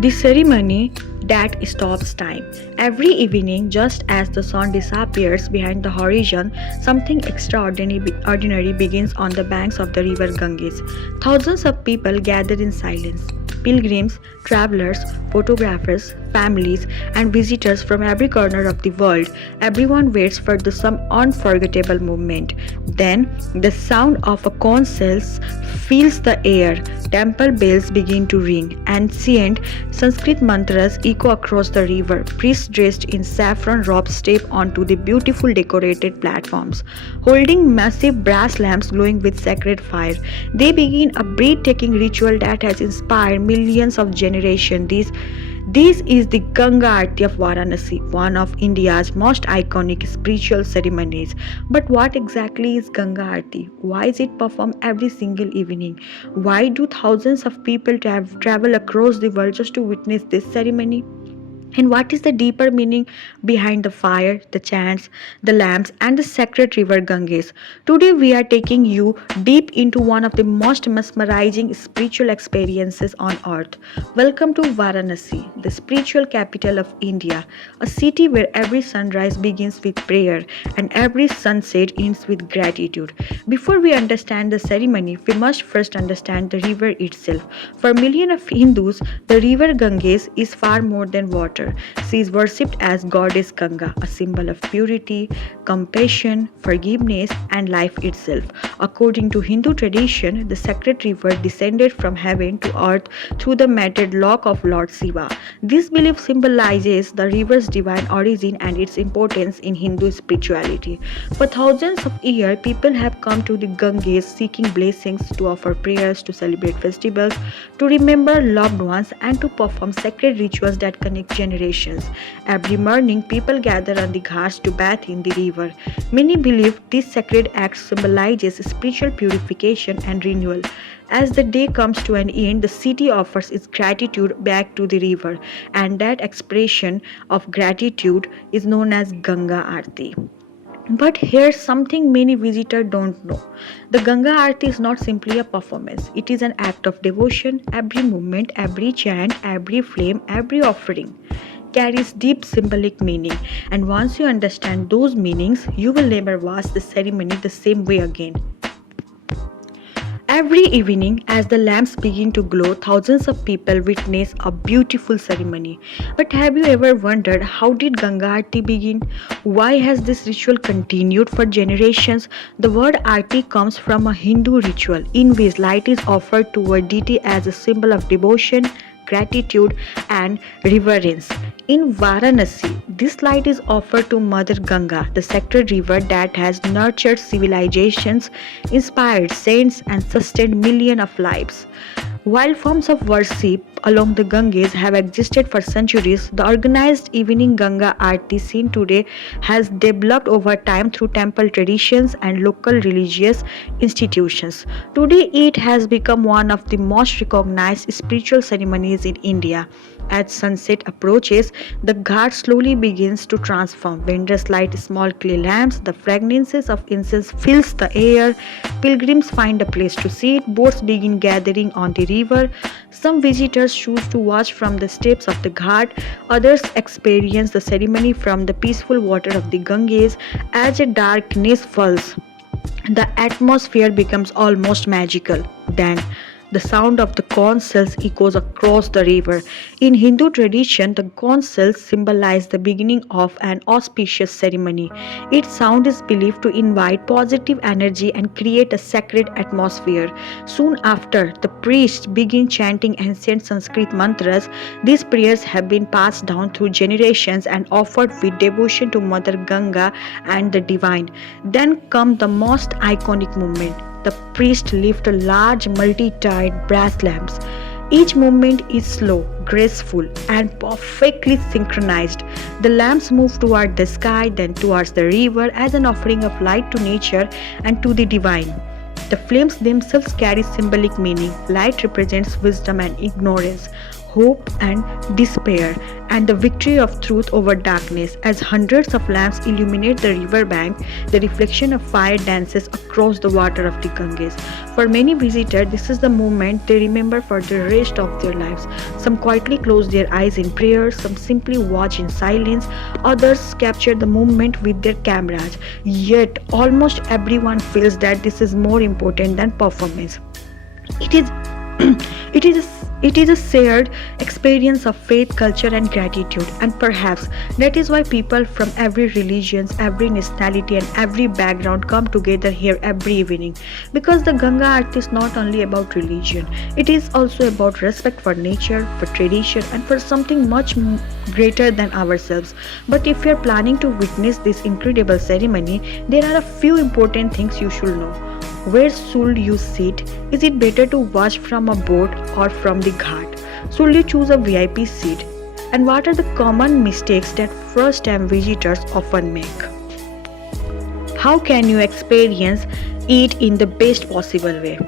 The ceremony that stops time. Every evening, just as the sun disappears behind the horizon, something extraordinary begins on the banks of the river Ganges. Thousands of people gather in silence. Pilgrims, travelers, photographers, families, and visitors from every corner of the world. Everyone waits for some unforgettable moment. Then, the sound of a conch shell fills the air. Temple bells begin to ring. Ancient Sanskrit mantras echo across the river. Priests dressed in saffron robes step onto the beautiful decorated platforms, holding massive brass lamps glowing with sacred fire. They begin a breathtaking ritual that has inspired millions of generations. This is the Ganga Aarti of Varanasi, one of India's most iconic spiritual ceremonies. But what exactly is Ganga Aarti? Why is it performed every single evening? Why do thousands of people travel across the world just to witness this ceremony? And what is the deeper meaning behind the fire, the chants, the lamps, and the sacred river Ganges? Today, we are taking you deep into one of the most mesmerizing spiritual experiences on earth. Welcome to Varanasi, the spiritual capital of India, a city where every sunrise begins with prayer and every sunset ends with gratitude. Before we understand the ceremony, we must first understand the river itself. For millions of Hindus, the river Ganges is far more than water. She is worshipped as goddess Ganga, a symbol of purity, compassion, forgiveness, and life itself. According to Hindu tradition, the sacred river descended from heaven to earth through the matted lock of Lord Shiva. This belief symbolizes the river's divine origin and its importance in Hindu spirituality. For thousands of years, people have come to the Ganges seeking blessings, to offer prayers, to celebrate festivals, to remember loved ones, and to perform sacred rituals that connect generations. Every morning, people gather on the ghats to bathe in the river. Many believe this sacred act symbolizes spiritual purification and renewal. As the day comes to an end, the city offers its gratitude back to the river, and that expression of gratitude is known as Ganga Aarti. But here's something many visitors don't know. The Ganga Aarti is not simply a performance, it is an act of devotion. Every movement, every chant, every flame, every offering carries deep symbolic meaning, and once you understand those meanings, you will never watch the ceremony the same way again. Every evening, as the lamps begin to glow, thousands of people witness a beautiful ceremony. But have you ever wondered, how did Ganga Aarti begin? Why has this ritual continued for generations? The word Aarti comes from a Hindu ritual in which light is offered to a deity as a symbol of devotion, gratitude, and reverence. In Varanasi, this light is offered to Mother Ganga, the sacred river that has nurtured civilizations, inspired saints, and sustained millions of lives. While forms of worship along the Ganges have existed for centuries, the organized evening Ganga Aarti seen today has developed over time through temple traditions and local religious institutions. Today, it has become one of the most recognized spiritual ceremonies in India. As sunset approaches, the ghat slowly begins to transform. Vendors light small clay lamps, the fragrances of incense fills the air, pilgrims find a place to sit, boats begin gathering on the river. Some visitors choose to watch from the steps of the ghat, others experience the ceremony from the peaceful water of the Ganges. As the darkness falls, the atmosphere becomes almost magical. Then, the sound of the conch shells echoes across the river. In Hindu tradition, the conch shells symbolize the beginning of an auspicious ceremony. Its sound is believed to invite positive energy and create a sacred atmosphere. Soon after, the priests begin chanting ancient Sanskrit mantras. These prayers have been passed down through generations and offered with devotion to Mother Ganga and the divine. Then come the most iconic moment. The priest lifts a large multi-tiered brass lamps. Each movement is slow, graceful, and perfectly synchronized. The lamps move toward the sky, then towards the river as an offering of light to nature and to the divine. The flames themselves carry symbolic meaning. Light represents wisdom and ignorance. hope and despair, and the victory of truth over darkness. As hundreds of lamps illuminate the riverbank, the reflection of fire dances across the water of the Ganges. For many visitors, this is the moment they remember for the rest of their lives. Some quietly close their eyes in prayer, some simply watch in silence, others capture the moment with their cameras. Yet, almost everyone feels that this is more important than performance. It is it is it is a shared experience of faith, culture, and gratitude, and perhaps that is why people from every religion, every nationality, and every background come together here every evening. Because the Ganga Aarti is not only about religion; it is also about respect for nature, for tradition, and for something much greater than ourselves. But if you are planning to witness this incredible ceremony, there are a few important things you should know. Where should you sit? Is it better to watch from a boat or from the ghat? Should you choose a VIP seat? And what are the common mistakes that first time visitors often make? How can you experience it in the best possible way?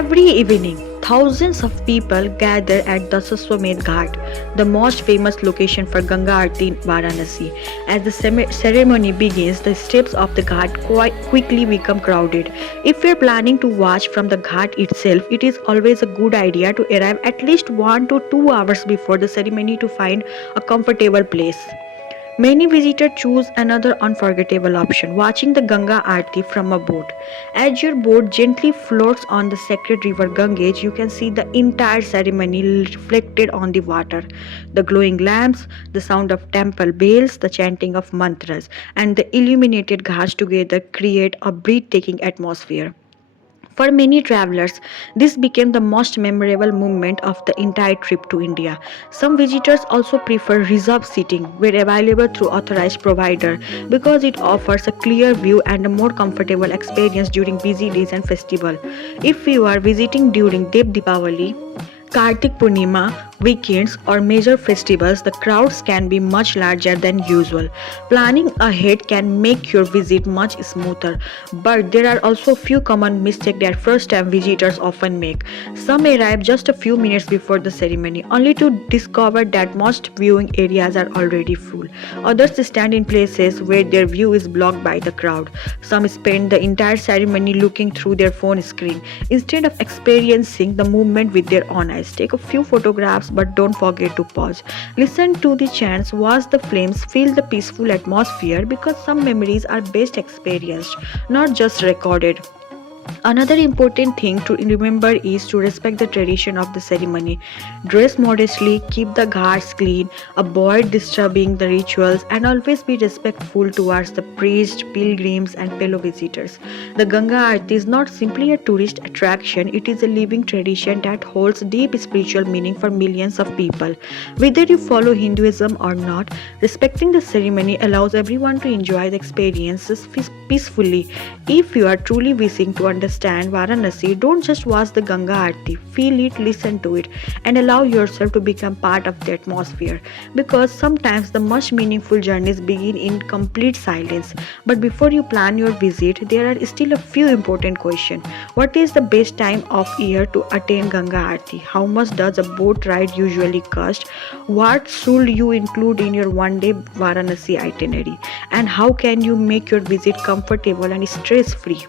Every evening, thousands of people gather at the Saswamedh Ghat, the most famous location for Ganga Aarti in Varanasi. As the ceremony begins, the steps of the ghat quite quickly become crowded. If you're planning to watch from the ghat itself, it is always a good idea to arrive at least 1 to 2 hours before the ceremony to find a comfortable place. Many visitors choose another unforgettable option, watching the Ganga Aarti from a boat. As your boat gently floats on the sacred river Ganges, you can see the entire ceremony reflected on the water. The glowing lamps, the sound of temple bells, the chanting of mantras, and the illuminated ghats together create a breathtaking atmosphere. For many travelers, this became the most memorable moment of the entire trip to India. Some visitors also prefer reserved seating where available through authorized provider because it offers a clear view and a more comfortable experience during busy days and festival. If you are visiting during Deepawali, Kartik Purnima, weekends, or major festivals, the crowds can be much larger than usual. Planning ahead can make your visit much smoother, but there are also few common mistakes that first time visitors often make. Some arrive just a few minutes before the ceremony, only to discover that most viewing areas are already full. Others stand in places where their view is blocked by the crowd. Some spend the entire ceremony looking through their phone screen instead of experiencing the movement with their own eyes. Take a few photographs, but don't forget to pause. Listen to the chants, watch the flames, feel the peaceful atmosphere because some memories are best experienced, not just recorded. Another important thing to remember is to respect the tradition of the ceremony. Dress modestly, keep the ghats clean, avoid disturbing the rituals, and always be respectful towards the priests, pilgrims, and fellow visitors. The Ganga Aarti is not simply a tourist attraction, it is a living tradition that holds deep spiritual meaning for millions of people. Whether you follow Hinduism or not, respecting the ceremony allows everyone to enjoy the experiences peacefully. If you are truly wishing to understand Varanasi, don't just watch the Ganga Aarti, feel it, listen to it, and allow yourself to become part of the atmosphere. Because sometimes the most meaningful journeys begin in complete silence. But before you plan your visit, there are still a few important questions. What is the best time of year to attend Ganga Aarti? How much does a boat ride usually cost? What should you include in your one-day Varanasi itinerary? And how can you make your visit comfortable and stress-free?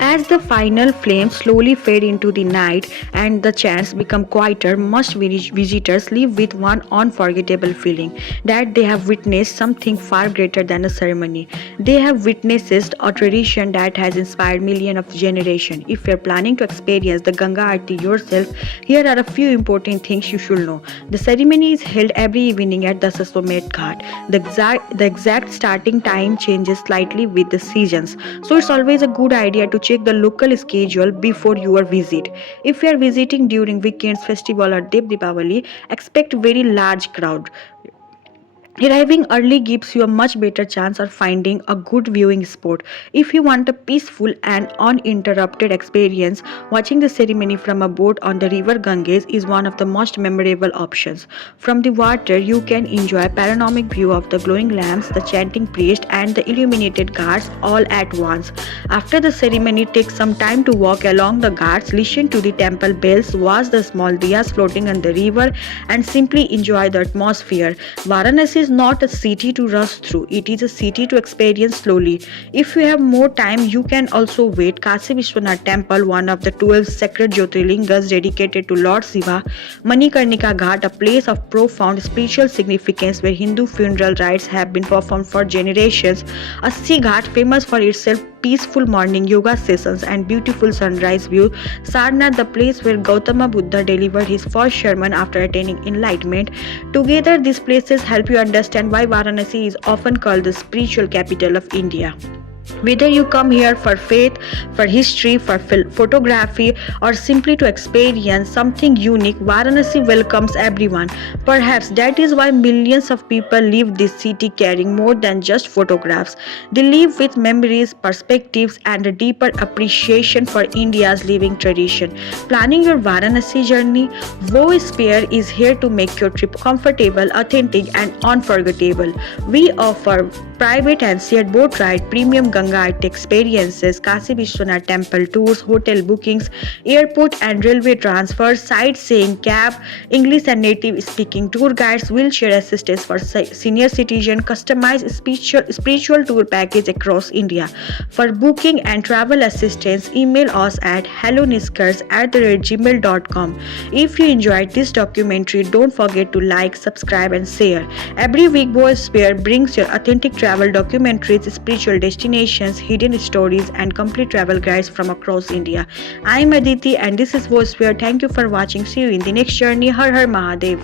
As the final flames slowly fade into the night and the chants become quieter, most visitors leave with one unforgettable feeling that they have witnessed something far greater than a ceremony. They have witnessed a tradition that has inspired millions of generations. If you are planning to experience the Ganga Aarti yourself, here are a few important things you should know. The ceremony is held every evening at the Saswamedh Ghat. The exact starting time changes slightly with the seasons, so it's always a good idea to check the local schedule before your visit. If you are visiting during weekends, festival or Deepawali, expect very large crowd. Arriving early gives you a much better chance of finding a good viewing spot. If you want a peaceful and uninterrupted experience, watching the ceremony from a boat on the river Ganges is one of the most memorable options. From the water, you can enjoy a panoramic view of the glowing lamps, the chanting priest, and the illuminated ghats all at once. After the ceremony, take some time to walk along the ghats, listen to the temple bells, watch the small diyas floating on the river, and simply enjoy the atmosphere. Varanasi is not a city to rush through, it is a city to experience slowly. If you have more time, you can also visit Kashi Vishwanath temple, one of the 12 sacred Jyotirlingas dedicated to Lord Shiva, Manikarnika Ghat, a place of profound spiritual significance where Hindu funeral rites have been performed for generations, Assi Ghat, famous for its peaceful morning yoga sessions and beautiful sunrise view, Sarnath, the place where Gautama Buddha delivered his first sermon after attaining enlightenment. Together, these places help you understand why Varanasi is often called the spiritual capital of India. Whether you come here for faith, for history, for photography, or simply to experience something unique, Varanasi welcomes everyone. Perhaps that is why millions of people leave this city carrying more than just photographs. They leave with memories, perspectives, and a deeper appreciation for India's living tradition. Planning your Varanasi journey, VoySphere is here to make your trip comfortable, authentic, and unforgettable. We offer private and shared boat ride, premium Ganga Aarti experiences, Kashi Vishwanath temple tours, hotel bookings, airport and railway transfers, sightseeing, cab, English and native speaking tour guides, wheelchair assistance for senior citizen, customized spiritual tour package across India. For booking and travel assistance, email us at helloniskers@gmail.com. If you enjoyed this documentary, don't forget to like, subscribe, and share. Every week, VoySphere brings your authentic travel documentaries, spiritual destinations, hidden stories, and complete travel guides from across India. I'm Aditi, and this is VoySphere. Thank you for watching. See you in the next journey. Har Har Mahadev.